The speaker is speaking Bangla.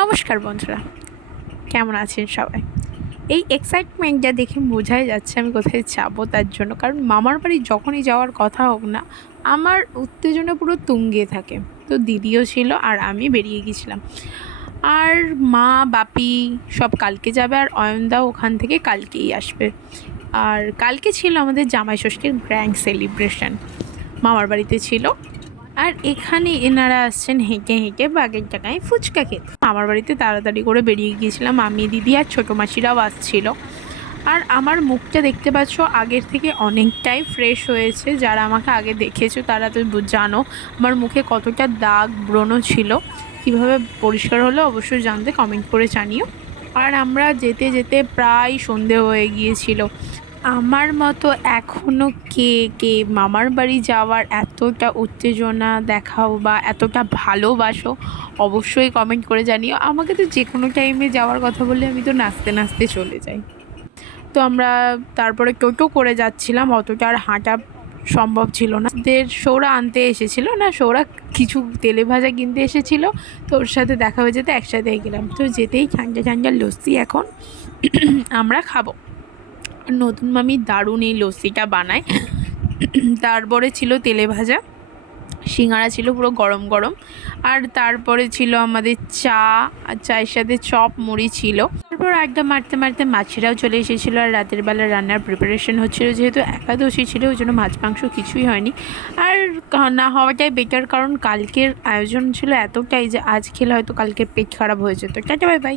নমস্কার বন্ধুরা, কেমন আছেন সবাই? এই এক্সাইটমেন্টটা দেখে বোঝাই যাচ্ছে আমি কোথায় যাবো তার জন্য। কারণ মামার বাড়ি যখনই যাওয়ার কথা হোক না, আমার উত্তেজনা পুরো তুঙ্গে থাকে। তো দিদিও ছিল আর আমি বেরিয়ে গেছিলাম। আর মা বাপি সব কালকে যাবে, আর অয়নদা ওখান থেকে কালকেই আসবে। আর কালকে ছিল আমাদের জামাই ষষ্ঠীর গ্র্যান্ড সেলিব্রেশন, মামার বাড়িতে ছিল। আর এখানে এনারা আসছেন হেঁটে হেঁটে বাগের টাকায় ফুচকা খেতে। আমার বাড়িতে তাড়াতাড়ি করে বেরিয়ে গিয়েছিলাম, আমি দিদি আর ছোটো মাসিরাও আসছিল। আর আমার মুখটা দেখতে পাচ্ছ আগের থেকে অনেকটাই ফ্রেশ হয়েছে। যারা আমাকে আগে দেখেছো তারা তো জানো আমার মুখে কতটা দাগ ব্রণ ছিল। কীভাবে পরিষ্কার হলো অবশ্যই জানতে কমেন্ট করে জানিও। আর আমরা যেতে যেতে প্রায় সন্ধে হয়ে গিয়েছিল। আমার মতো এখনও কে কে মামার বাড়ি যাওয়ার এতটা উত্তেজনা দেখাও বা এতটা ভালোবাসো অবশ্যই কমেন্ট করে জানিও। আমাকে তো যে কোনো টাইমে যাওয়ার কথা বললে আমি তো নাচতে নাচতে চলে যাই। তো আমরা তারপরে টোটো করে যাচ্ছিলাম, অতটা আর হাঁটা সম্ভব ছিল না। সৌরা আনতে এসেছিলো না, সৌরা কিছু তেলে ভাজা কিনতে এসেছিলো, তো ওর সাথে দেখা হয়ে যেতে একসাথে গেলাম। তো যেতেই ঠান্ডা ঠান্ডা লস্যি এখন আমরা খাবো। নতুন মামি দারুণ এই লস্যিটা বানায়। তারপরে ছিল তেলে ভাজা, সিঙ্গারা ছিল পুরো গরম গরম, আর তারপরে ছিল আমাদের চা, আর চায়ের সাথে চপ মুড়ি ছিল। তারপর আড্ডা মারতে মারতে মাছিরাও চলে এসেছিলো। আর রাতের বেলা রান্নার প্রিপারেশন হচ্ছিলো, যেহেতু একাদশী ছিল ওই জন্য মাছ মাংস কিছুই হয়নি। আর না হওয়াটাই বেটার, কারণ কালকের আয়োজন ছিল এতটাই যে আজ খেলে হয়তো কালকের পেট খারাপ হয়ে যেত। Tata bye bye.